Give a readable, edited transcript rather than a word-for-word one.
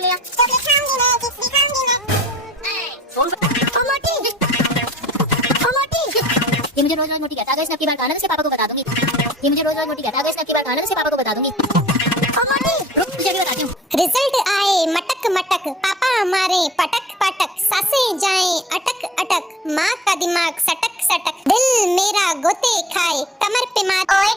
ले आ। चॉकलेट खाऊंगी मैं, चिप्स भी खाऊंगी मैं। ओ मोटी, ओ मोटी। ये मुझे रोज रोज मोटी कहता है, अगर इसने अब की बार कहा ना तो इसके पापा को बता दूंगी। ये मुझे रोज रोज मोटी कहता है, अगर इसने अब की बार कहा ना तो इसके पापा को बता दूंगी। ओ मोटी, रुक तुझे भी बताती हूँ। रिजल्ट आए मटक मटक, पापा हमारे पटक पटक, सासें जाएं अटक अटक, माँ का दिमाग सटक सटक, दिल मेरा गोते खाए, कमर पे मार। ओए